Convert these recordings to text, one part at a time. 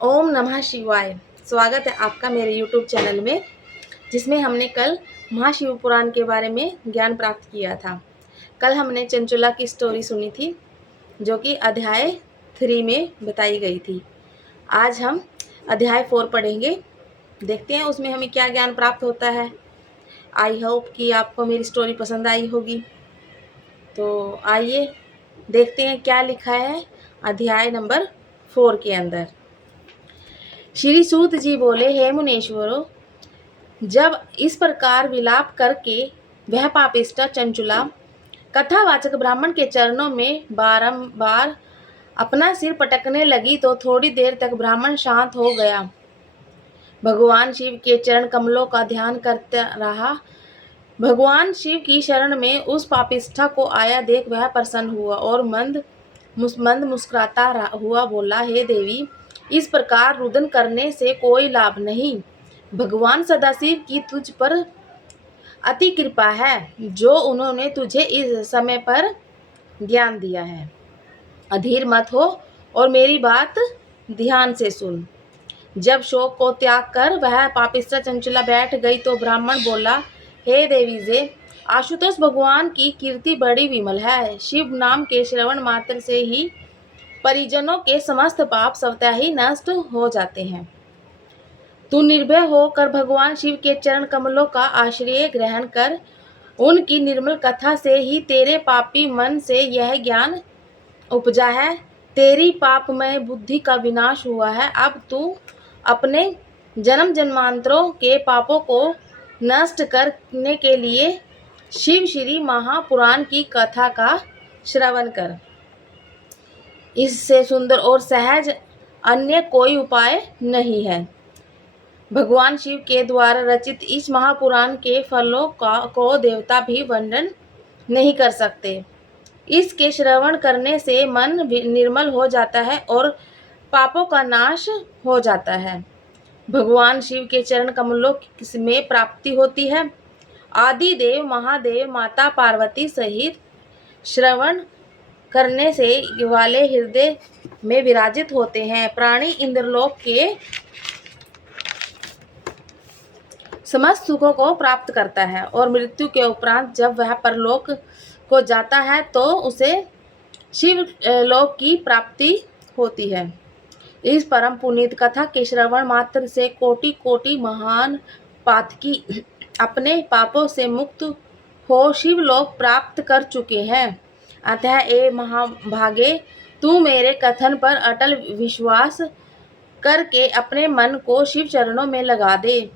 ओम नमः शिवाय। स्वागत है आपका मेरे यूट्यूब चैनल में, जिसमें हमने कल महाशिव पुराण के बारे में ज्ञान प्राप्त किया था। कल हमने चंचुला की स्टोरी सुनी थी, जो कि अध्याय 3 में बताई गई थी। आज हम अध्याय 4 पढ़ेंगे। देखते हैं उसमें हमें क्या ज्ञान प्राप्त होता है। आई होप कि आपको मेरी स्टोरी पसंद आई होगी। तो आइए देखते हैं क्या लिखा है अध्याय नंबर 4 के अंदर। श्री सूत जी बोले, हे मुनीश्वरों, जब इस प्रकार विलाप करके वह पापिष्टा चंचुला कथावाचक ब्राह्मण के चरणों में बारंबार अपना सिर पटकने लगी तो थोड़ी देर तक ब्राह्मण शांत हो गया। भगवान शिव के चरण कमलों का ध्यान करता रहा। भगवान शिव की शरण में उस पापिष्ठा को आया देख वह प्रसन्न हुआ और मंद मुस्कुराता हुआ बोला, हे देवी, इस प्रकार रुदन करने से कोई लाभ नहीं। भगवान सदाशिव की तुझ पर अति कृपा है, जो उन्होंने तुझे इस समय पर ज्ञान दिया है। अधीर मत हो और मेरी बात ध्यान से सुन। जब शोक को त्याग कर वह पापिष्ठा चंचला बैठ गई तो ब्राह्मण बोला, हे देवी जे, आशुतोष भगवान की कीर्ति बड़ी विमल है। शिव नाम के श्रवण मात्र से ही परिजनों के समस्त पाप स्वतः ही नष्ट हो जाते हैं। तू निर्भय होकर भगवान शिव के चरण कमलों का आश्रय ग्रहण कर। उनकी निर्मल कथा से ही तेरे पापी मन से यह ज्ञान उपजा है। तेरी पापमय बुद्धि का विनाश हुआ है। अब तू अपने जन्म जन्मांतरों के पापों को नष्ट करने के लिए शिव श्री महापुराण की कथा का श्रवण कर। इससे सुंदर और सहज अन्य कोई उपाय नहीं है। भगवान शिव के द्वारा रचित इस महापुराण के फलों को देवता भी वर्णन नहीं कर सकते। इसके श्रवण करने से मन निर्मल हो जाता है और पापों का नाश हो जाता है। भगवान शिव के चरण कमलों में प्राप्ति होती है। आदि देव महादेव माता पार्वती सहित श्रवण करने से वाले हृदय में विराजित होते हैं। प्राणी इंद्रलोक के समस्त सुखों को प्राप्त करता है और मृत्यु के उपरांत जब वह परलोक को जाता है तो उसे शिव लोक की प्राप्ति होती है। इस परम पुनीत कथा के श्रवण मात्र से कोटि कोटि महान पातकी अपने पापों से मुक्त हो शिवलोक प्राप्त कर चुके हैं। अतः ए महाभागे, तू मेरे कथन पर अटल विश्वास करके अपने मन को शिव चरणों में लगा दे।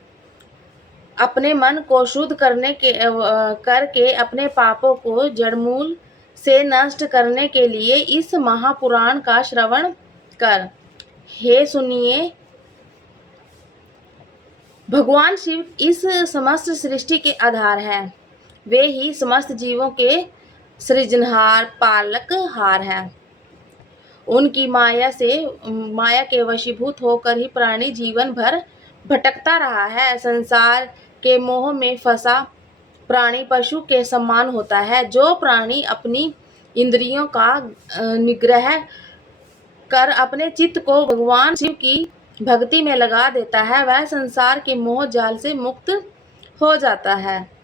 अपने मन को शुद्ध करके अपने पापों को जड़मूल से नष्ट करने के लिए इस महापुराण का श्रवण कर। हे सुनिए, भगवान शिव इस समस्त सृष्टि के आधार हैं। वे ही समस्त जीवों के सृजनहार पालकहार हैं। उनकी माया के वशीभूत होकर ही प्राणी जीवन भर भटकता रहा है। संसार के मोह में फंसा प्राणी पशु के समान होता है। जो प्राणी अपनी इंद्रियों का निग्रह कर अपने चित्त को भगवान शिव की भक्ति में लगा देता है, वह संसार के मोह जाल से मुक्त हो जाता है।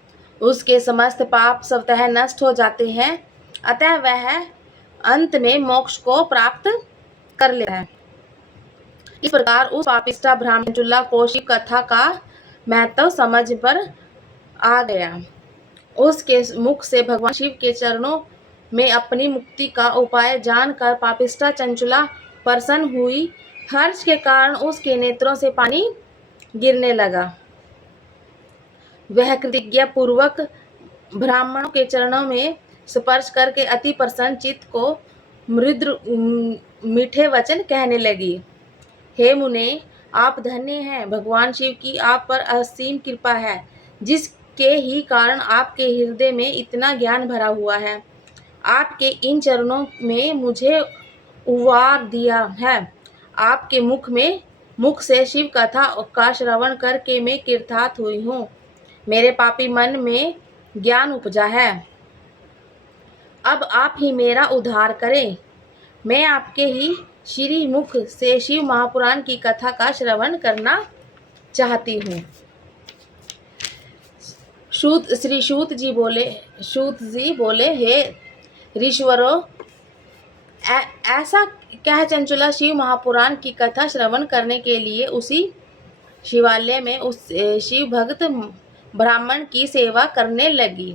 उसके समस्त पाप स्वतः नष्ट हो जाते हैं। अतः वह अंत में मोक्ष को प्राप्त कर लेता है। इस प्रकार उस पापिष्ठा ब्राह्मण चंचुला को शिव कथा का महत्व समझ पर आ गया। उसके मुख से भगवान शिव के चरणों में अपनी मुक्ति का उपाय जानकर पापिष्ठा चंचुला प्रसन्न हुई। हर्ष के कारण उसके नेत्रों से पानी गिरने लगा। वह कृतज्ञता पूर्वक ब्राह्मणों के चरणों में स्पर्श करके अति प्रसन्न चित्त को मृदु मीठे वचन कहने लगी। हे मुने, आप धन्य हैं। भगवान शिव की आप पर असीम कृपा है, जिसके ही कारण आपके हृदय में इतना ज्ञान भरा हुआ है। आपके इन चरणों में मुझे उवार दिया है। आपके मुख से शिव कथा का श्रवण करके मैं कृतार्थ हुई हूँ। मेरे पापी मन में ज्ञान उपजा है। अब आप ही मेरा उद्धार करें। मैं आपके ही श्रीमुख से शिव महापुराण की कथा का श्रवण करना चाहती हूँ। सूत जी बोले, हे ऋषिवरों, ऐसा कह चंचुला शिव महापुराण की कथा श्रवण करने के लिए उसी शिवालय में उस शिव भक्त ब्राह्मण की सेवा करने लगी।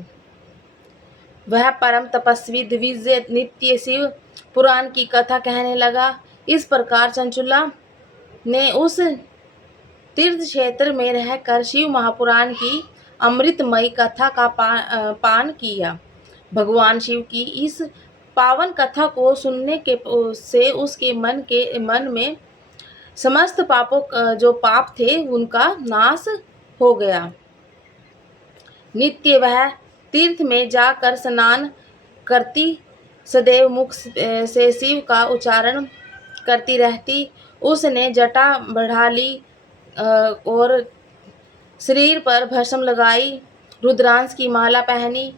वह परम तपस्वी दिव्य नित्य शिव पुराण की कथा कहने लगा। इस प्रकार चंचुला ने उस तीर्थ क्षेत्र में रहकर शिव महापुराण की अमृतमयी कथा का पान किया। भगवान शिव की इस पावन कथा को सुनने के से उसके मन में समस्त पापों जो पाप थे उनका नाश हो गया। नित्य वह तीर्थ में जाकर स्नान करती, सदैव मुख से शिव का उच्चारण करती रहती। उसने जटा बढ़ा ली और शरीर पर भस्म लगाई, रुद्रांश की माला पहनी।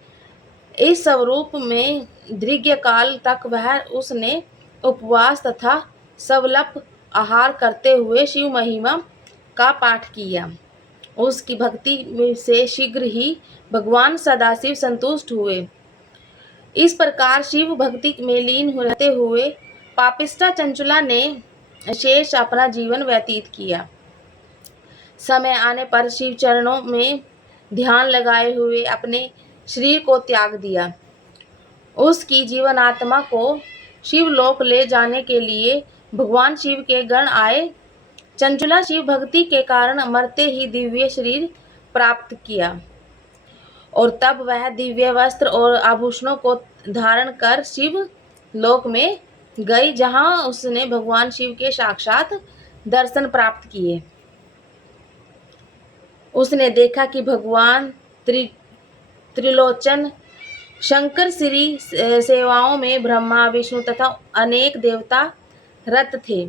इस स्वरूप में दीर्घ काल तक वह उसने उपवास तथा सवलप आहार करते हुए शिव महिमा का पाठ किया। उसकी भक्ति से शीघ्र ही भगवान सदाशिव संतुष्ट हुए। इस प्रकार शिव भक्ति में लीन रहते हुए पापिष्ठा चंचुला ने शेष अपना जीवन व्यतीत किया। समय आने पर शिव चरणों में ध्यान लगाए हुए अपने शरीर को त्याग दिया। उसकी जीवन आत्मा को शिवलोक ले जाने के लिए भगवान शिव के गण आए। चंचुला शिव भक्ति के कारण मरते ही दिव्य शरीर प्राप्त किया और तब वह दिव्य वस्त्र और आभूषणों को धारण कर शिव लोक में गई, जहां उसने भगवान शिव के साक्षात दर्शन प्राप्त किए। उसने देखा कि भगवान त्रिलोचन शंकर श्री सेवाओं में ब्रह्मा, विष्णु तथा अनेक देवता रत थे।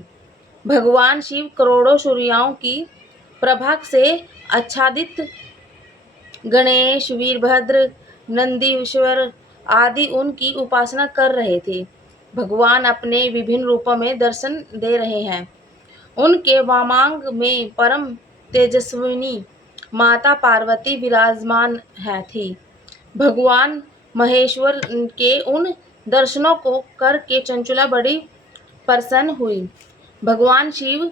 भगवान शिव करोड़ों सूर्यों की प्रभा से आच्छादित गणेश, वीरभद्र, नंदीश्वर आदि उनकी उपासना कर रहे थे। भगवान अपने विभिन्न रूपों में दर्शन दे रहे हैं। उनके वामांग में परम तेजस्विनी माता पार्वती विराजमान थी। भगवान महेश्वर के उन दर्शनों को करके चंचुला बड़ी प्रसन्न हुई। भगवान शिव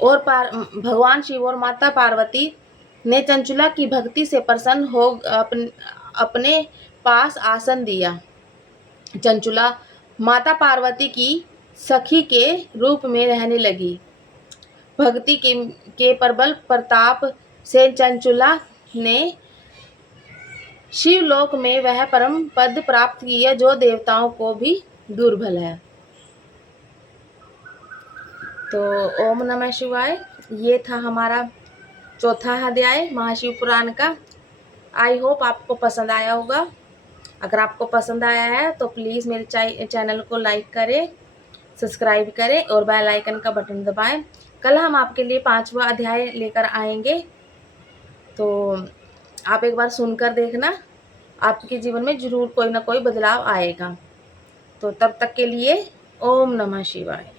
और माता पार्वती ने चंचुला की भक्ति से प्रसन्न हो अपने पास आसन दिया। चंचुला माता पार्वती की सखी के रूप में रहने लगी। भक्ति के प्रबल प्रताप से चंचुला ने शिवलोक में वह परम पद प्राप्त किया जो देवताओं को भी दुर्लभ है। तो ओम नमः शिवाय। ये था हमारा चौथा अध्याय महाशिव पुराण का। आई होप आपको पसंद आया होगा। अगर आपको पसंद आया है तो प्लीज़ मेरे चैनल को लाइक करें, सब्सक्राइब करें और बेल आइकन का बटन दबाएं। कल हम आपके लिए 5वां अध्याय लेकर आएंगे, तो आप एक बार सुनकर देखना, आपके जीवन में ज़रूर कोई ना कोई बदलाव आएगा। तो तब तक के लिए ओम नमः शिवाय।